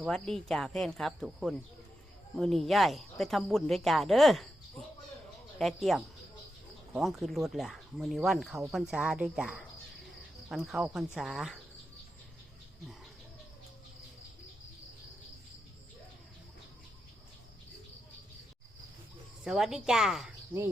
สวัสดีจ่าแฟนครับ ทุกคน มือนี่ย่ายไปทำบุญด้วยจ่าเด้อแต่เตรียม ของขึ้นรถแหละมือนี้วันเขาพรรษาด้วยจ่าวันเข้าพรรษาสวัสดีจ้า นี่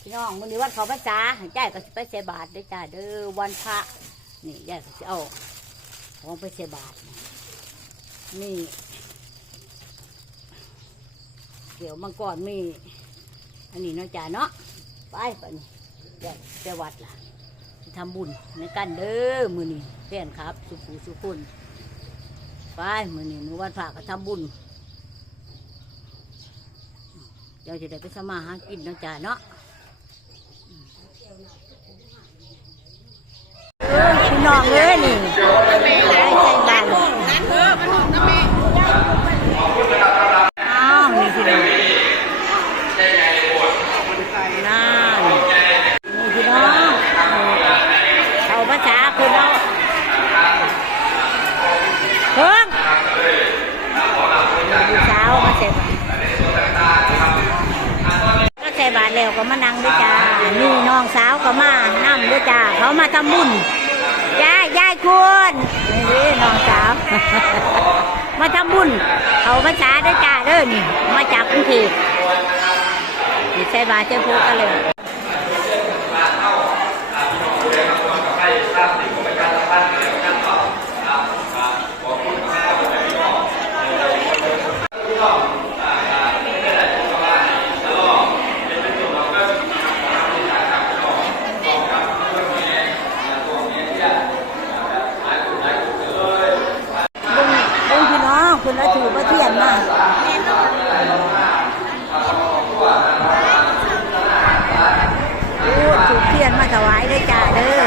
พี่น้องมือนี้วันเขาพรรษาย่ายก็สิไปใส่บาตรด้วยจ้าเด้อวันพระนี่ย่ายก็จะเอาของไปใส่บาต รนี่เดี๋ยวมังกรมี อันนี้เนาะจ้าเนาะไปไปนี่เดี๋ยวไปวัดล่ะทำบุญในกันเด้อมือนี้แฟนครับ สุภูสุคุณไปมือนี้มือวันพระก็ทำบุญเดี๋ยวจะได้ไปสมาหากินเนาะจ้าเนาะเออพี่น้องเอ้ยนี่ไปใส่บาตรอ้าวนี่พี่น้อง นั่นนี่พี่น้องเอาภาษาคุณเอาเพิ่งลูกสาวมาเสร็จก็ใส่บาทแล้วก็ มานั่งด้วยจ้านี่น้องสาวก็มานั่งด้วยจ้าเขามาทำบุญยายยายคุณนี่น้องสาว มาทำบุญเขาภาษาด้วยจ้าเด้อนี่มาจากกรุงเทพนี่ใส่บาตรเจ้าพวกกันเลย เบิ่งพี่น้องคุณละถือประเทียนมาโอ้ถือเทียนมาถวายด้วยจ้าเด้อ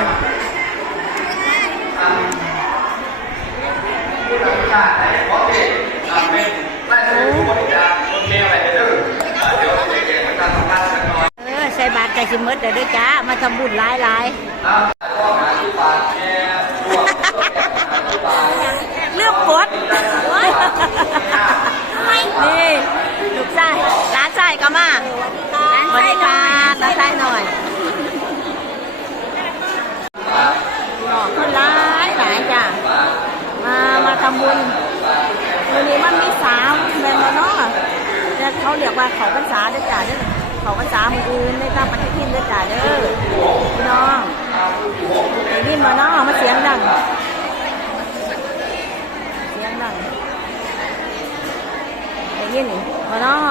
เออใส่บาตรไก่สิหมดเด้อเด้อจ้า มาทำบุญหลายหลายเลือกกดนี่ลูกชายร้านชายก็มาสวัสดีค่ะร้านชายหน่อยหล่อคนร้ายหลายจ้ะมามาทำบุญวันนี้มันมีสามแบนมาเนาะแต่เขาเรียกว่าเขาพรรษาเด้อจ้ะเด้อ เขาภาษามืออื่นได้ตั้งประเทินเด้อจ้าเด้อพี่น้องได้ยินมาเนาะมาเสียงดัง เสียงดังไอ้ยินมาเนาะ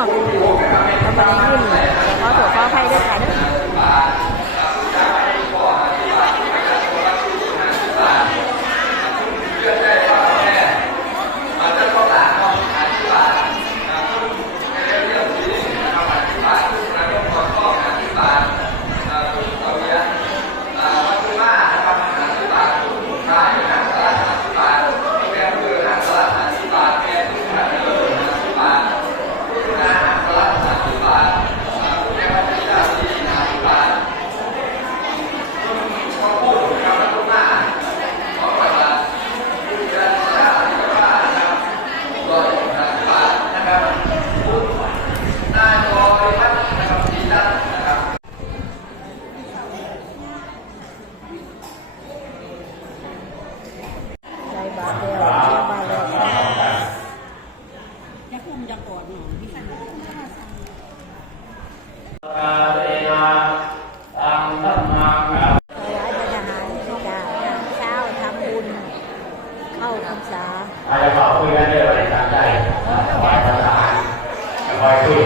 เราไม่ได้ยินขอโทษขออภัยด้วยกันเด้อใจบาดแล้วใจบาดแล้วถวายเป็นอาหารจากเช้าทำบุญเข้า พรรษาอาจจะขอคุยกันเรื่องอะไรต่างได้ถวายทหารจะคอยคุย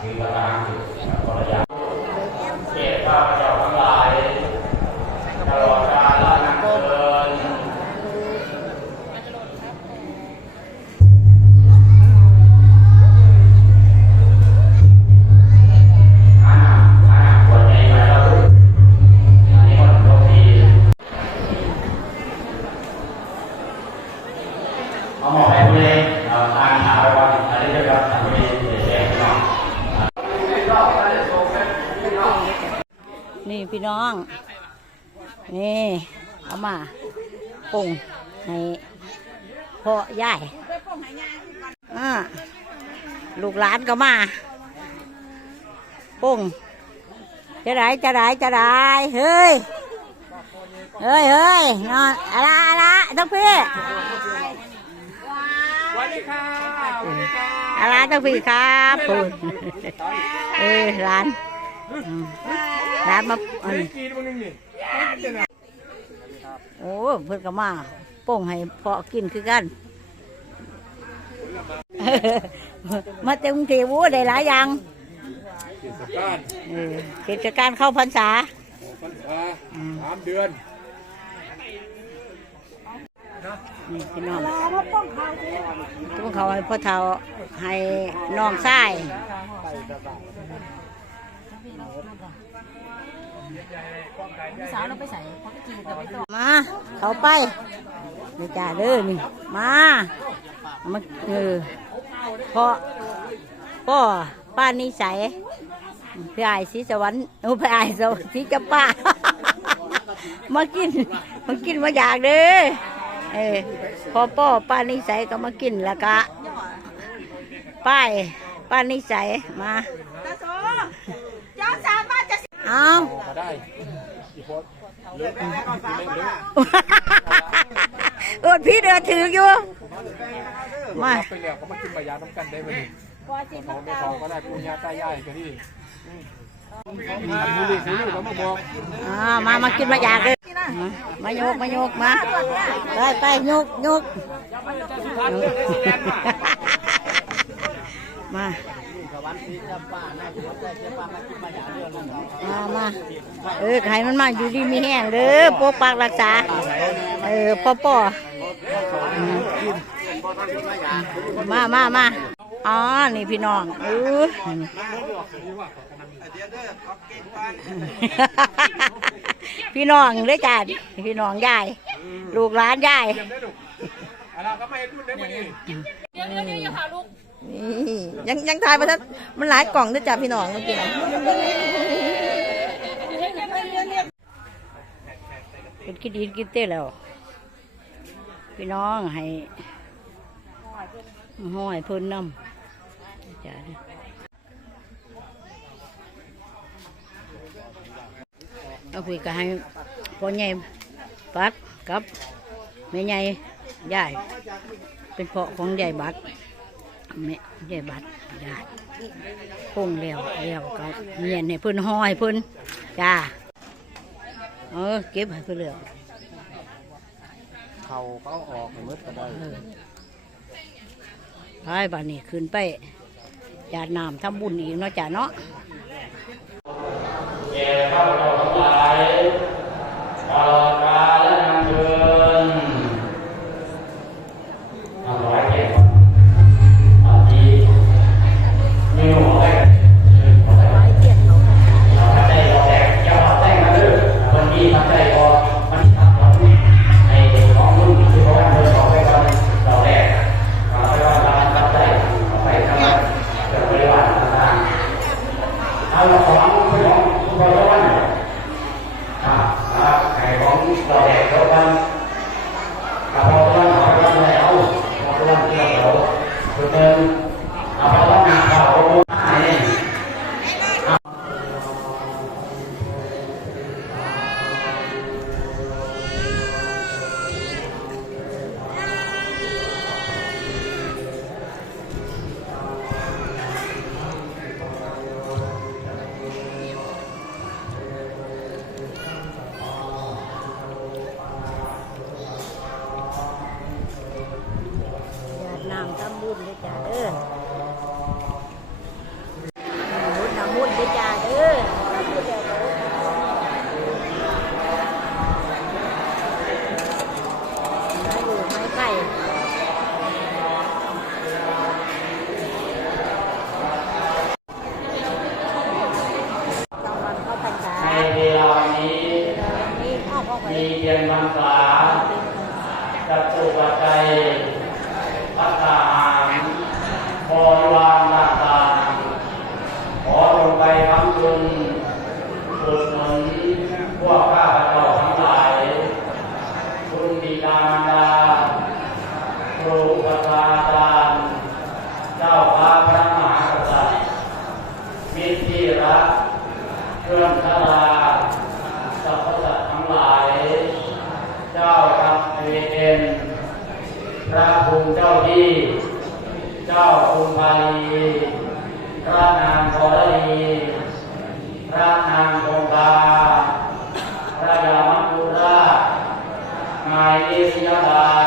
ไว้พระพุทธว่าเราจับสีประธานจุดภรรยาข้าพเจ้าทั้งหลายตลอดกาลนานเทินอาณาอ พี่น้อง นี่เอามาปรุงให้พ่อยายอ่าลูกหลานก็มาปรุงจะได้จะได้จะได้เฮ้ยเฮ้ยเฮ้ยนอนอะไรอะไรต้องพี่สวัสดีค่ะสวัสดีค่ะอะไรต้องพี่ครับคุณเออร้าน อืมร้านมาอันกีนมึงนึงนี่โอ้เพิ่นก็มาโป่งให้พอกินคือกัน มาเต็มทีวูได้หลายอย่างเทศกาลเออกิจการเข้าพรรษาออกพรรษาสามเดือนนี่พี่น้องต้องเขาให้พ่อเฒ่าให้น้องชาย สาวเราไปใส่มาเขาไปนี่จ้าเด้อนี่มามาเออพ่อพ่อป้านิสัยพี่ไอ้ายศรีสวรรค์โอ้พี่ไอ้ายศรีจำป้ามากินมากินมาอยากเด้อเออพอป้อป้านิสัยก็มากินแล้วก็ป้ายป้านิสัยมา อามาได้อีโพสเลือกเลือกเออพี่เดือถืออยู่มาไปแล้วก็มากินปลายาน้ำกันได้ไหมเของไม่ของก็ได้ปุญาตายายกันที่มูลีซื้อเขามากินมาอยากเลยมามาโยกมาโยกมาไปไปโยกโยกมา มามาเออไข่มันมาอยู่ดีมีแห้งเด้อปกปักรักษา เออพ่อป่อมามามาอ๋อ นี่พี่น้องเออพี่น้องเลยจ้าพี่น้องยายลูกหลานยายเตรียมได้ดูอะไรก็ไม่พูดได้ไหมนี่ นี่ยังยังทายมาทันมันหลายกล่องด้วยจ้ะพี่น้องเมื่อกี้นะเป็นกินดีกินเต้แล้ว พี่น้องให้ห้อยเพิ่นน้ำจ้าเอเอาคุยกันให้พ่อใหญ่ปัดกับแม่ใหญ่ยายเป็นพ่อของยายบัด แม่ยายบัดยายพงแล้วแล้วก็เมียนให้เพิ่นห้อยเพิ่นจ้าเออเก็บให้เพิ่นแล้วเขาเขาออกมืดก็ได้ไปบ้านนี้ขึ้นไปจาดน้ำทำบุญอีกเนาะจ้าเนาะแก่ข้าพเจ้าทั้งหลาย มิตรที่รัเพื่อนทราสรพสัตทั้งหลาย เจ้ากรรมนายเวรพระภูมิเจ้าที่ เจ้าภูมิภาลพระนางกรณีพระนางคงคาพระยามัจจุรานายเสยาดา